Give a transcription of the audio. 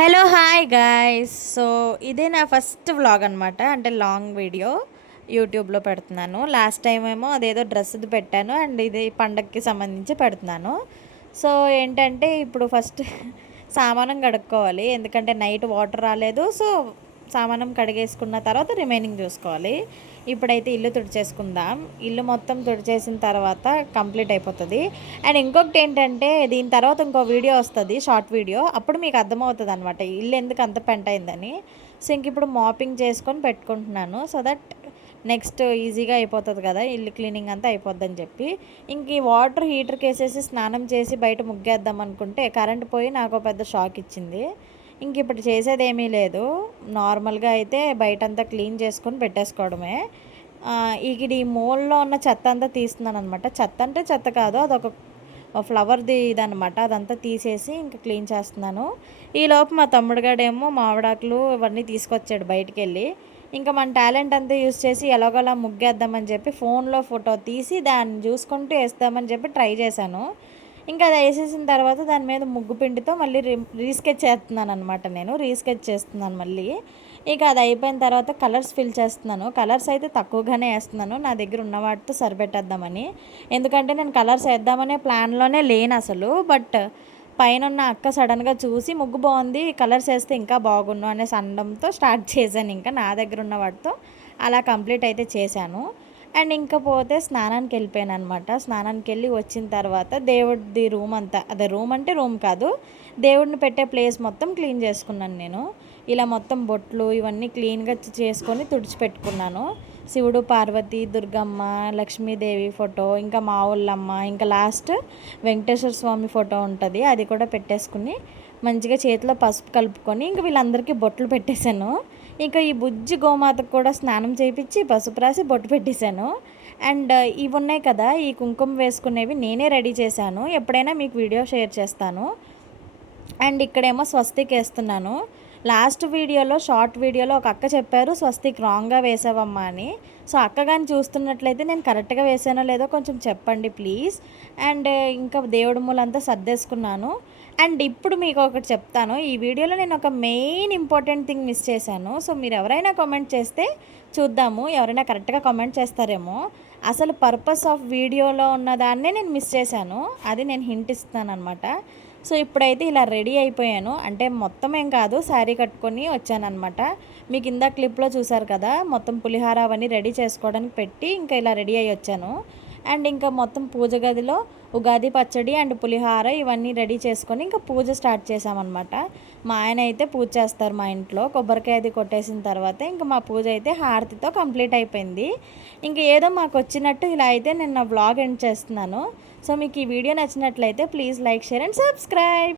Hello hi guys. So ఇదే నా first vlog అనమాట. అంటే లాంగ్ వీడియో యూట్యూబ్లో పెడుతున్నాను. లాస్ట్ టైం ఏమో అదేదో డ్రెస్ది పెట్టాను అండ్ ఇది పండగకి సంబంధించి పెడుతున్నాను. సో ఏంటంటే ఇప్పుడు ఫస్ట్ సామానం కడుక్కోవాలి, ఎందుకంటే నైట్ వాటర్ రాలేదు. సో సామానం కడిగేసుకున్న తర్వాత రిమైనింగ్ చూసుకోవాలి. ఇప్పుడైతే ఇల్లు తుడిచేసుకుందాం. ఇల్లు మొత్తం తుడిచేసిన తర్వాత కంప్లీట్ అయిపోతుంది. అండ్ ఇంకొకటి ఏంటంటే దీని తర్వాత ఇంకో వీడియో వస్తుంది, షార్ట్ వీడియో. అప్పుడు మీకు అర్థమవుతుంది అనమాట ఇల్లు ఎందుకు అంత పెంట అయిందని. సో ఇంక ఇప్పుడు మాపింగ్ చేసుకొని పెట్టుకుంటున్నాను, సో దట్ నెక్స్ట్ ఈజీగా అయిపోతుంది కదా, ఇల్లు క్లీనింగ్ అంతా అయిపోద్దని చెప్పి. ఇంక ఈ వాటర్ హీటర్కి వేసేసి స్నానం చేసి బయట ముగ్గేద్దాం అనుకుంటే కరెంట్ పోయి నాకు పెద్ద షాక్ ఇచ్చింది. ఇంక ఇప్పుడు చేసేది ఏమీ లేదు. నార్మల్గా అయితే బయటంతా క్లీన్ చేసుకొని పెట్టేసుకోవడమే. ఇక్కడ ఈ మూలలో ఉన్న చెత్త అంతా తీస్తున్నాను అనమాట. చెత్త అంటే చెత్త కాదు, అదొక ఫ్లవర్ది ఇదనమాట. అదంతా తీసేసి ఇంకా క్లీన్ చేస్తున్నాను. ఈలోపు మా తమ్ముడుగాడేమో మామిడాకులు ఇవన్నీ తీసుకొచ్చాడు బయటికి వెళ్ళి. ఇంకా మన టాలెంట్ అంతా యూస్ చేసి ఎలాగోలా ముగ్గేద్దామని చెప్పి ఫోన్లో ఫోటో తీసి దాన్ని చూసుకుంటూ వేస్తామని చెప్పి ట్రై చేశాను. ఇంకా అది వేసేసిన తర్వాత దాని మీద ముగ్గు పిండితో మళ్ళీ రీస్కెచ్ చేస్తున్నాను అనమాట. నేను రీస్కెచ్ చేస్తున్నాను మళ్ళీ. ఇక అది అయిపోయిన తర్వాత కలర్స్ ఫిల్ చేస్తున్నాను. కలర్స్ అయితే తక్కువగానే వేస్తున్నాను, నా దగ్గర ఉన్న వాటితో సరిపెట్టేద్దామని. ఎందుకంటే నేను కలర్స్ వేద్దామనే ప్లాన్లోనే లేను అసలు. బట్ పైన ఉన్న అక్క సడన్గా చూసి ముగ్గు బాగుంది, కలర్స్ వేస్తే ఇంకా బాగుండు అనేసి అనడంతో స్టార్ట్ చేశాను. ఇంకా నా దగ్గర ఉన్న వాటితో అలా కంప్లీట్ అయితే చేశాను. అండ్ ఇంకా పోతే స్నానానికి వెళ్ళిపోయాను అనమాట. స్నానానికి వెళ్ళి వచ్చిన తర్వాత దేవుడిది రూమ్ అంతా, అదే రూమ్ అంటే రూమ్ కాదు, దేవుడిని పెట్టే ప్లేస్ మొత్తం క్లీన్ చేసుకున్నాను నేను. ఇలా మొత్తం బొట్లు ఇవన్నీ క్లీన్గా చేసుకొని తుడిచిపెట్టుకున్నాను. శివుడు, పార్వతి, దుర్గమ్మ, లక్ష్మీదేవి ఫోటో, ఇంకా మా ఊళ్ళమ్మ, ఇంకా లాస్ట్ వెంకటేశ్వర స్వామి ఫోటో ఉంటుంది, అది కూడా పెట్టేసుకుని మంచిగా చేతిలో పసుపు కలుపుకొని ఇంక వీళ్ళందరికీ బొట్లు పెట్టేశాను. ఇంకా ఈ బుజ్జి గోమాతకు కూడా స్నానం చేయించి పసుపు రాసి బొట్టు పెట్టేశాను. అండ్ ఇవి ఉన్నాయి కదా, ఈ కుంకుమ వేసుకునేవి నేనే రెడీ చేశాను. ఎప్పుడైనా మీకు వీడియో షేర్ చేస్తాను. అండ్ ఇక్కడేమో స్వస్తిక్ వేస్తున్నాను. లాస్ట్ వీడియోలో, షార్ట్ వీడియోలో ఒక అక్క చెప్పారు స్వస్తిక్ రాంగ్గా వేసావమ్మా అని. సో అక్క కానీ చూస్తున్నట్లయితే నేను కరెక్ట్గా వేసానో లేదో కొంచెం చెప్పండి ప్లీజ్. అండ్ ఇంకా దేవుడి మూలంతా సర్దేసుకున్నాను. అండ్ ఇప్పుడు మీకు ఒకటి చెప్తాను, ఈ వీడియోలో నేను ఒక మెయిన్ ఇంపార్టెంట్ థింగ్ మిస్ చేశాను. సో మీరు ఎవరైనా కామెంట్ చేస్తే చూద్దాము, ఎవరైనా కరెక్ట్గా కామెంట్ చేస్తారేమో. అసలు పర్పస్ ఆఫ్ వీడియోలో ఉన్నదాన్నే నేను మిస్ చేశాను, అది నేను హింట్ ఇస్తాను అనమాట. సో ఇప్పుడైతే ఇలా రెడీ అయిపోయాను. అంటే మొత్తం ఏం కాదు, శారీ కట్టుకొని వచ్చానమాట. మీకు ఇందాక క్లిప్లో చూసారు కదా, మొత్తం పులిహార అవన్నీ రెడీ చేసుకోవడానికి పెట్టి ఇంకా ఇలా రెడీ అయ్యి వచ్చాను. అండ్ ఇంకా మొత్తం పూజ గదిలో ఉగాది పచ్చడి అండ్ పులిహార ఇవన్నీ రెడీ చేసుకొని ఇంకా పూజ స్టార్ట్ చేసామన్నమాట. మా ఆయన అయితే పూజ చేస్తారు మా ఇంట్లో. కొబ్బరికాయ అది కొట్టేసిన తర్వాత ఇంకా మా పూజ అయితే హారతితో కంప్లీట్ అయిపోయింది. ఇంక ఏదో మాకు వచ్చినట్టు ఇలా అయితే నేను నా వ్లాగ్ ఎండ్ చేస్తున్నాను. సో మీకు ఈ వీడియో నచ్చినట్లయితే please like, share and subscribe.